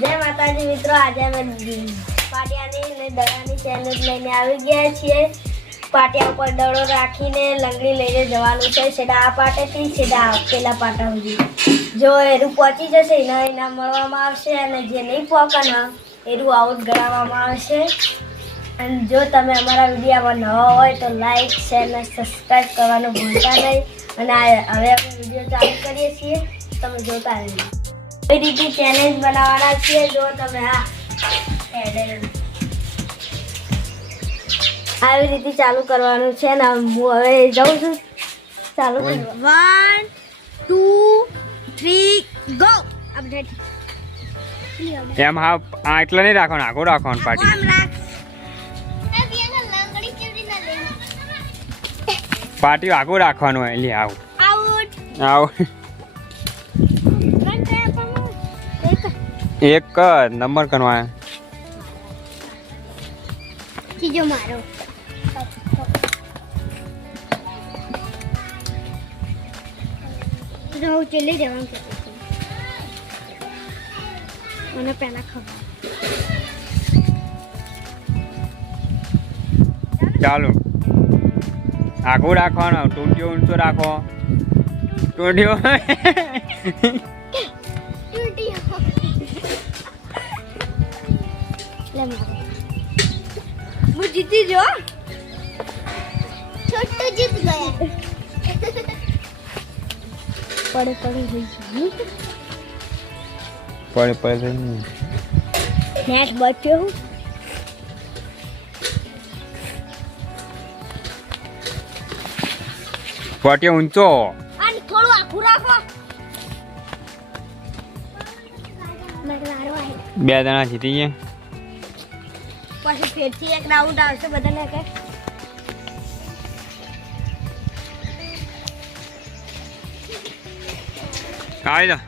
જય માતાજી મિત્રો, આજે અમે પાટિયાની ને દડાની ચેલેન્જ લઈને આવી ગયા છીએ. પાટિયા ઉપર દડો રાખીને લંગડી લઈને જવાનું છે, સીધા આ પાટેથી સીધા પેલા પાટા સુધી. જો એરું પહોંચી જશે એના ઇનામ મળવામાં આવશે, અને જે નહીં પહોંચે ને એરું આઉટ ગણાવવામાં આવશે. અને જો તમે અમારા વિડીયોમાં નવા હોય તો લાઈક શેર અને સબસ્ક્રાઈબ કરવાનું ભૂલતા નહીં. અને હવે અમે વિડીયો ચાલુ કરીએ છીએ, તમે જોતા રહેજો. કઈ રીતે ચેલેન્જ બનાવવાના છીએ જો તમે આવી રીતે ચાલુ કરવાનું છે ને હું હવે જાઉં છું ચાલુ કરવા. 1 2 3 ગો. અપડેટ એમ હા એટલા નહીં રાખવાનું, આગળ રાખવાનું પાટી. પાટી આગળ રાખવાનું હોય. લે આવું આઉટ આવું એક નંબર કરવાનો. ત્રીજો મારો હું ચલી જવાનું છે મને પહેલા ખબર. ચાલો આગળ રાખવાનો. ટૂંટીઓ ઊંચો રાખો. ટૂંટીઓ હું જીતી જો. છોટો જીત ગયા. પડે નેટ બચ્યો. પાટીઓ ઊંચો. અને થોડું આખું રાખો. બે જણા જીતી ગયા. પછી ફેરથી એક રાઉન્ડ આવશે બધાને કે આવી જા.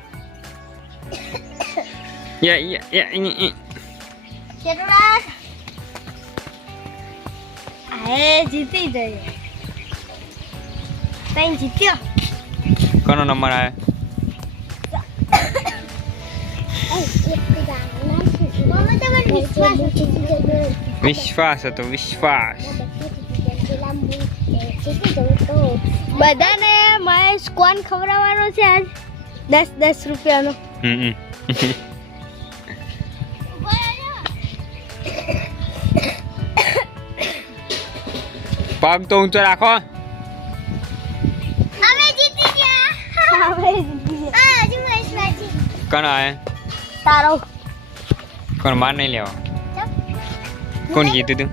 શેઠુરાજ આ જીતી જઈએ. તઈ જીત્યો. કોનો નંબર આવે? વિશ્વાસ હતો, વિશ્વાસ. બધાને મહેશ કોણ ખવડાવવાનો છે આજ 10 રૂપિયાનો. પગ તો ઊંચો રાખો. અમે જીતી ગયા. હજુ મહેશ બાજી. કોણ આવે? તારો. કોણ માર નહીં લેવા? કોણ જીતું તું?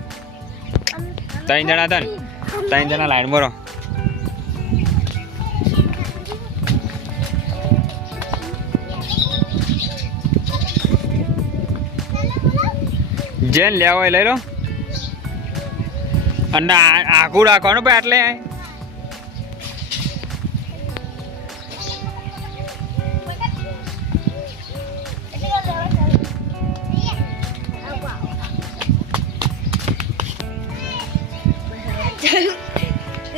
3 જણા હતા ને? 3 જણા લાઈન બોલો. જેન લેવા હોય લઈ લો. અને આગળ રાખવાનું ભાઈ. એટલે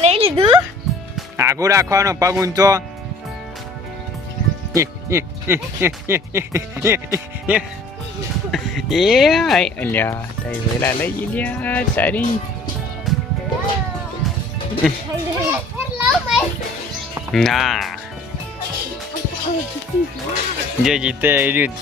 લઈ લીધું. આગળ રાખવાનો, પગ ઊંચો. અલ્યા તારી વેલા લઈ ગયા તારી. ના જે જીતે એ રહ્યું.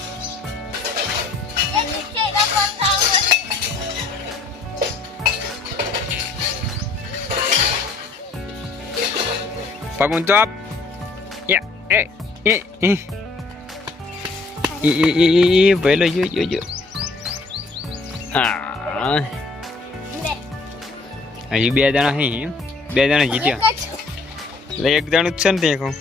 પગ ઊંચો આપ. પેલો જો હા. હજી 2 જણા હે. 2 જણા જીત્યા. એટલે 1 જણું જ છે ને તે કહું.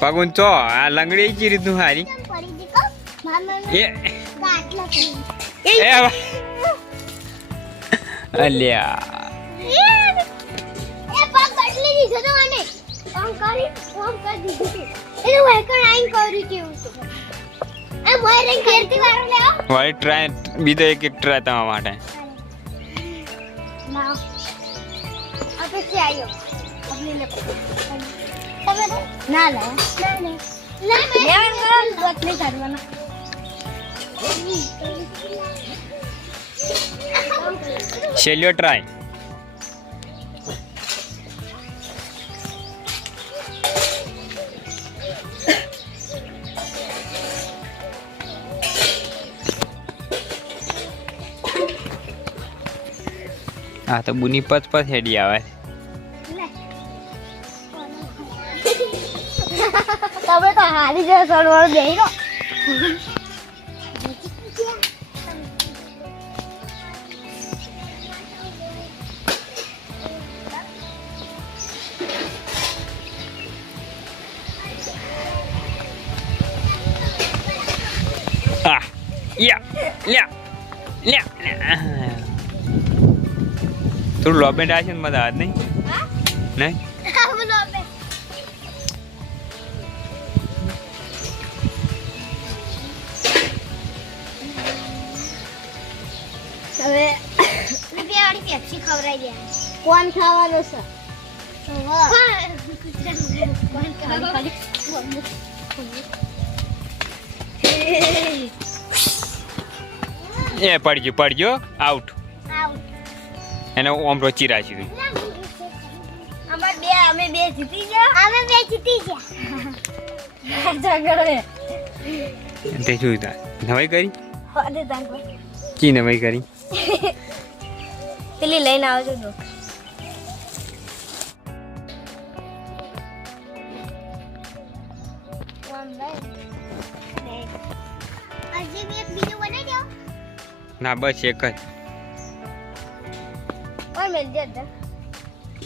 પગ ઊંચો. આ લંગડી કઈ રીતનું હારી. અલ્યા વાળી ટ્રાય બીજો એક ટ્રાય તમારા માટે. ના આપણે से आयो अपनी ले તમે ના લે ના બસ નહીં કાઢવાના શેલ્યો ટ્રાય હા તો બુની પચ હેડી આવે તમે તો હારી જે સરવાળો દેઈ row Ah, yeah, yeah, yeah. થોડું લોબેન્ટ આવે છે ને મજા આવે નહીં નહીં હવે રૂપિયાવાળી પેપ્સી ખવડાવી દે કોણ ખાવાનો છે એ પડજો આઉટ એને ઓમ રોચી રાખ્યું અમે બે જીતી ગયા તે શું થાય નવાઈ કરી અરે તાંગો કી નવાઈ કરી પેલી લઈને આવજો તો ના બસ એક જ ઓય મેલ દે દે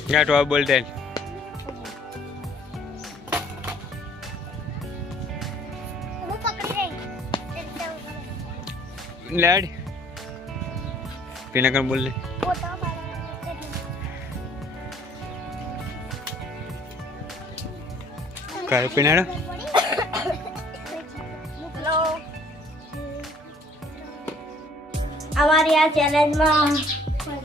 ગાટો બોલ દે હું પકડી રહી લેડ પેલા કર બોલ દે ફોટો કર પેનાડો અમારી આ ચેલેન્જમાં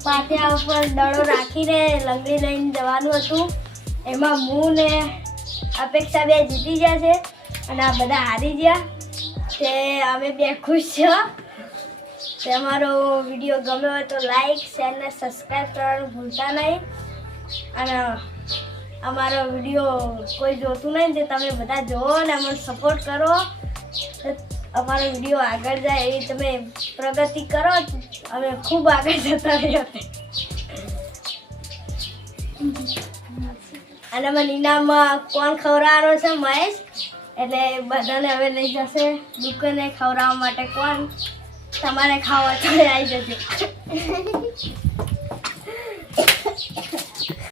પાટિયા ઉપર દડો રાખીને લંગડી લઈને જવાનું હતું એમાં હું ને અપેક્ષા બે જીતી ગયા છે અને આ બધા હારી ગયા તે અમે બે ખુશ છે તે અમારો વિડીયો ગમ્યો હોય તો લાઈક શેર ને સબસ્ક્રાઈબ કરવાનું ભૂલતા નહીં અને અમારો વિડીયો કોઈ જોતું નહીં તે તમે બધા જુઓ અને અમને સપોર્ટ કરો અમારો વિડીયો આગળ જાય એવી તમે પ્રગતિ કરો અમે ખૂબ આગળ જતા રહ્યા અને મને ઇનામમાં કોણ ખવડાવવાનો છે મહેશ એટલે બધાને હવે લઈ જશે દુકાને ખવડાવવા માટે કોણ તમારે ખાવા તો આવી જશે